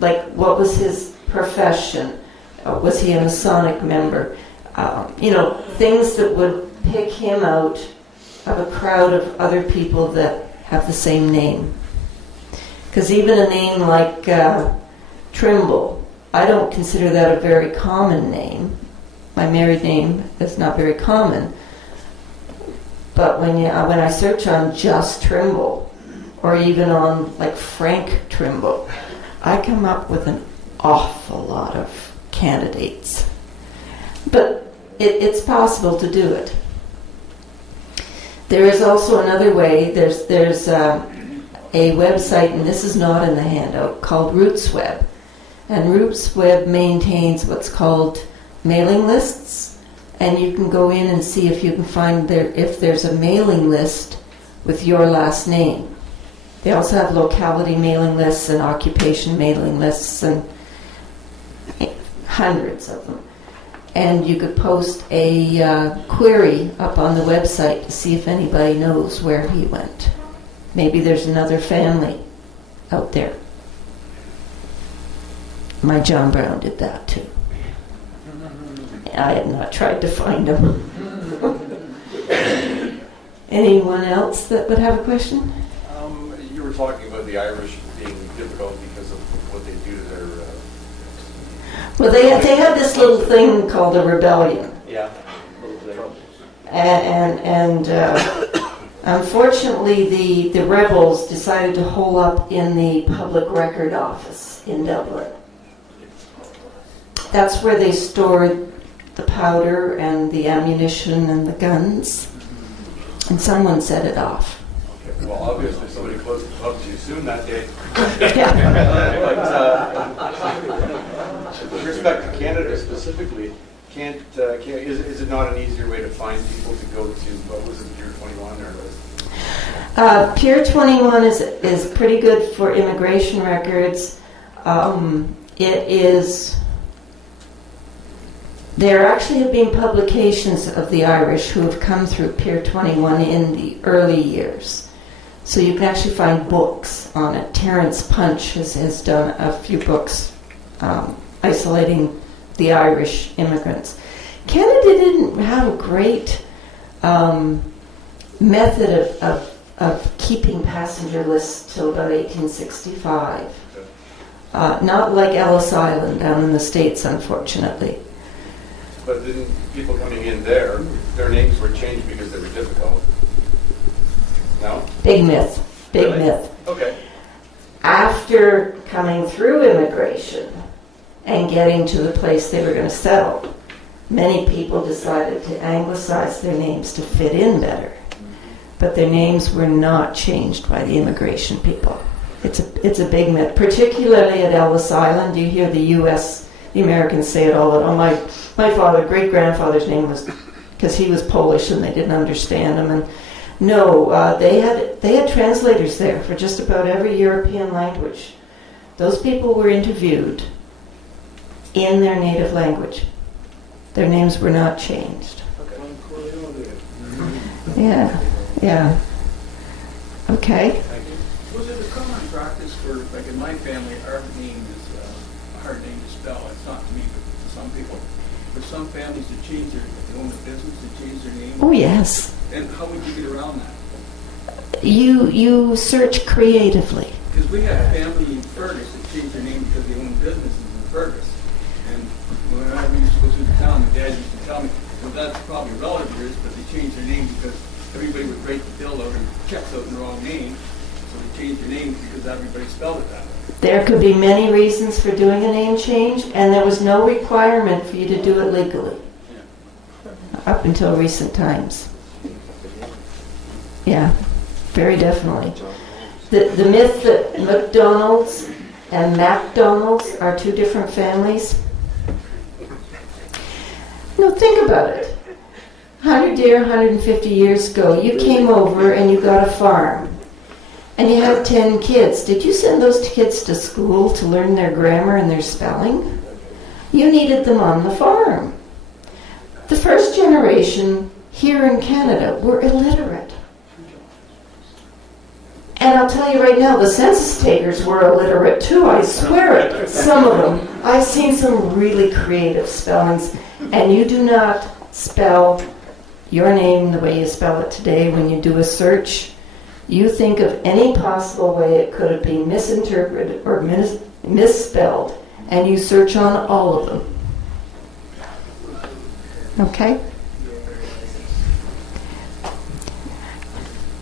like what was his profession? Was he a Masonic member? Things that would pick him out of a crowd of other people that have the same name. Because even a name like Trimble, I don't consider that a very common name. My married name is not very common. But when I search on just Trimble, or even on like Frank Trimble, I come up with an awful lot of candidates. But it's possible to do it. There is also another way. There's a website, and this is not in the handout, called RootsWeb. And RootsWeb maintains what's called mailing lists, and you can go in and see if you can find if there's a mailing list with your last name. They also have locality mailing lists and occupation mailing lists, and hundreds of them. And you could post a query up on the website to see if anybody knows where he went. Maybe there's another family out there. My John Brown did that too. I have not tried to find him. Anyone else that would have a question? You were talking about the Irish being difficult because of what they do to their... Well, they had this little thing called a rebellion. Yeah. And unfortunately, the rebels decided to hole up in the public record office in Dublin. That's where they stored the powder and the ammunition and the guns. And someone set it off. Okay. Well, obviously somebody closed the pub too soon that day. Yeah. But with respect to Canada specifically, is it not an easier way to find people to go to, what was it, Pier 21 or? Pier 21 is pretty good for immigration records. There actually have been publications of the Irish who have come through Pier 21 in the early years. So you can actually find books on it. Terence Punch has done a few books isolating the Irish immigrants. Canada didn't have a great method of keeping passenger lists till about 1865. Not like Ellis Island down in the States, unfortunately. But didn't people coming in there, their names were changed because they were difficult? No? Big myth. Big Really? myth. Okay. After coming through immigration and getting to the place they were going to settle, many people decided to anglicize their names to fit in better. But their names were not changed by the immigration people. It's a big myth, particularly at Ellis Island. You hear the Americans say it all. Oh, my great-grandfather's name was, because he was Polish and they didn't understand him. And no, they had translators there for just about every European language. Those people were interviewed in their native language. Their names were not changed. Yeah. Okay. Was it a common practice for, like in my family, our name is a hard name to spell. It's not to me, but to some people. For some families to change if they own a business, to change their name. Oh, yes. And how would you get around that? You search creatively. Because we had a family in Fergus that changed their name because they owned businesses in Fergus. And whenever we used to go through the town, my dad used to tell me, well, that's probably relative to yours, but they changed their name because everybody would write the bill out and checks out in the wrong name. So they changed their name because everybody spelled it that way. There could be many reasons for doing a name change, and there was no requirement for you to do it legally. Up until recent times. Yeah, very definitely. The myth that McDonald's and MacDonald's are two different families. No, think about it. 150 years ago, you came over and you got a farm. And you had 10 kids. Did you send those kids to school to learn their grammar and their spelling? You needed them on the farm. The first generation here in Canada were illiterate. And I'll tell you right now, the census takers were illiterate too, I swear it. Some of them. I've seen some really creative spellings, and you do not spell your name the way you spell it today when you do a search. You think of any possible way it could have been misinterpreted or misspelled, and you search on all of them. Okay?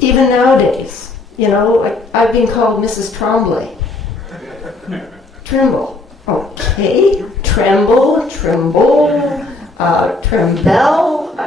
Even nowadays, you know, like I've been called Mrs. Tremblay. Trimble. Okay. Trimble. Trimble.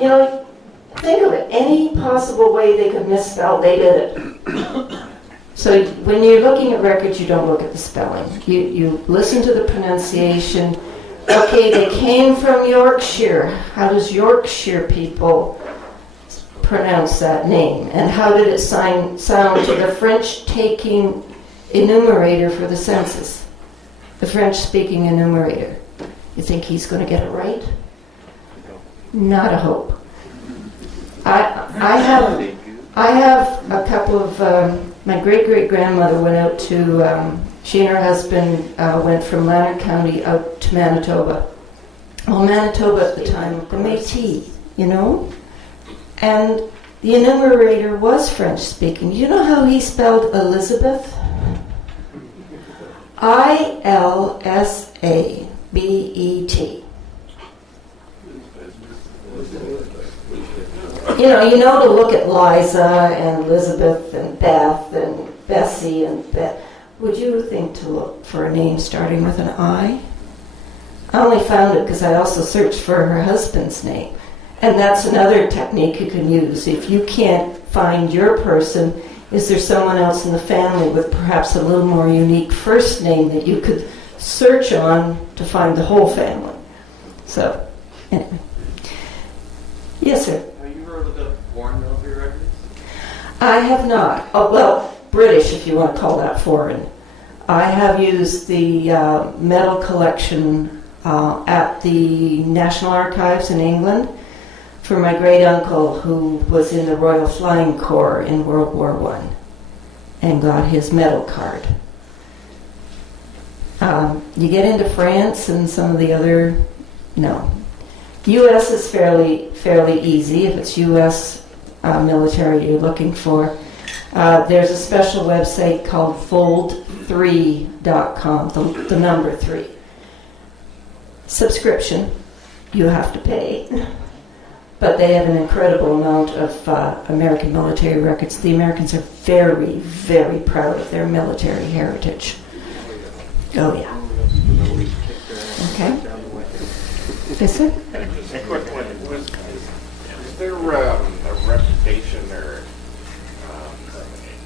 You know, think of it. Any possible way they could misspell, they did it. So when you're looking at records, you don't look at the spelling. You listen to the pronunciation. Okay, they came from Yorkshire. How does Yorkshire people pronounce that name? And how did it sound to the French-taking enumerator for the census? The French-speaking enumerator. You think he's going to get it right? Not a hope. I have a couple of, my great-great-grandmother went out to, she and her husband went from Lanark County out to Manitoba. Well, Manitoba at the time, the Métis, you know? And the enumerator was French-speaking. You know how he spelled Elizabeth? Ilsabet. You know to look at Liza and Elizabeth and Beth and Bessie and Beth. Would you think to look for a name starting with an I? I only found it because I also searched for her husband's name. And that's another technique you can use. If you can't find your person, is there someone else in the family with perhaps a little more unique first name that you could search on to find the whole family? So, anyway. Yes, sir? Have you heard of the foreign military records? I have not. Oh, well, British, if you want to call that foreign. I have used the medal collection at the National Archives in England for my great-uncle who was in the Royal Flying Corps in World War I and got his medal card. You get into France and some of the other, no. U.S. is fairly easy if it's U.S. Military you're looking for. There's a special website called fold3.com, the number 3. Subscription, you have to pay. But they have an incredible amount of American military records. The Americans are very, very proud of their military heritage. Oh, yeah. Okay. Yes, sir? A quick one. Is there a reputation or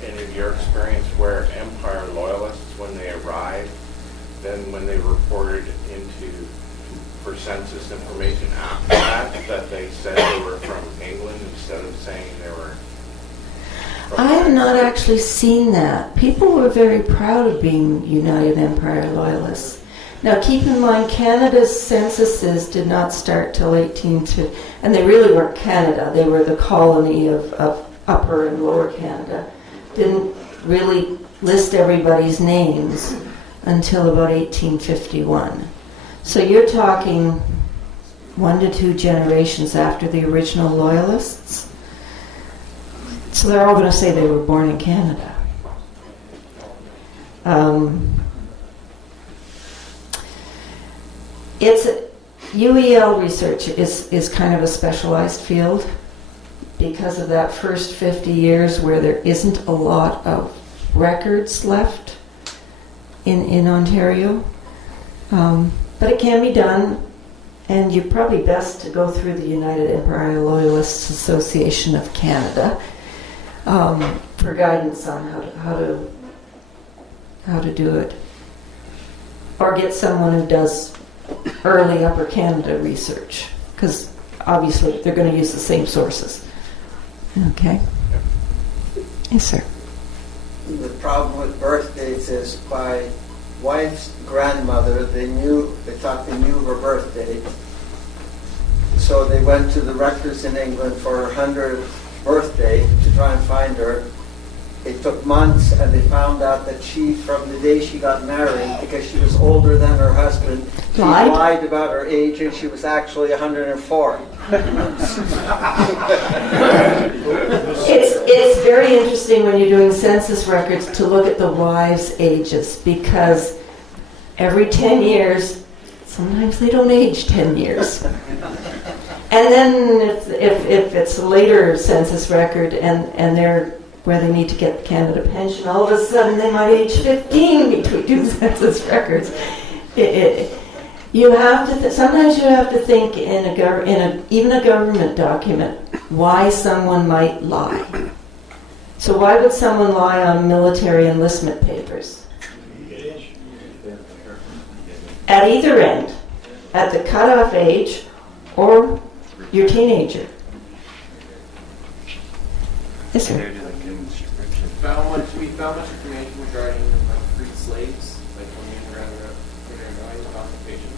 any of your experience where Empire Loyalists, when they arrived, then when they reported for census information after that they said they were from England instead of saying they were from I have not actually seen that. People were very proud of being United Empire Loyalists. Now keep in mind, Canada's censuses did not start till 1850, and they really weren't Canada. They were the colony of Upper and Lower Canada. Didn't really list everybody's names until about 1851. So you're talking 1 to 2 generations after the original Loyalists. So they're all going to say they were born in Canada. UEL research is kind of a specialized field because of that first 50 years where there isn't a lot of records left in Ontario. But it can be done, and you're probably best to go through the United Empire Loyalists Association of Canada for guidance on how to do it. Or get someone who does early Upper Canada research, because obviously they're going to use the same sources. Okay. Yes, sir. The problem with birth dates is my wife's grandmother, they thought they knew her birth date. So they went to the records in England for her 100th birthday to try and find her. It took months, and they found out that she, from the day she got married, because she was older than her husband, she Lied? lied about her age, and she was actually 104. It's very interesting when you're doing census records to look at the wives' ages, because every 10 years, sometimes they don't age 10 years. And then if it's a later census record and they're where they need to get Canada pension, all of a sudden they might age 15 between two census records. You have to sometimes you have to think even a government document why someone might lie. So why would someone lie on military enlistment papers? At either end, at the cutoff age or your teenager. Yes, sir. We found much information regarding freed slaves, like when you underground occupation.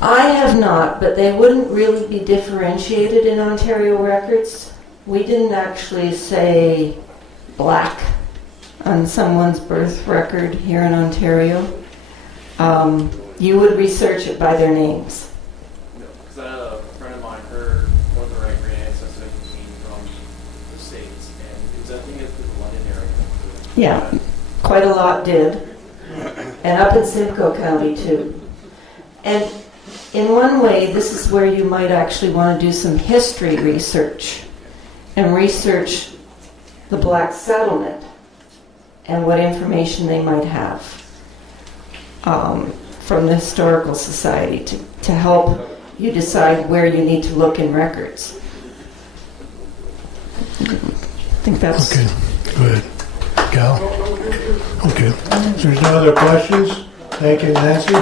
I have not, but they wouldn't really be differentiated in Ontario records. We didn't actually say black on someone's birth record here in Ontario. You would research it by their names. No, because a friend of mine, one of the right great ancestors came from the States, and it was, I think it's the London area. Yeah, quite a lot did. And up in Simcoe County too. And in one way, this is where you might actually want to do some history research and research the black settlement and what information they might have from the Historical Society to help you decide where you need to look in records. I think that's... Okay, go ahead. Cal? Okay. If there's no other questions, thank you, Nancy.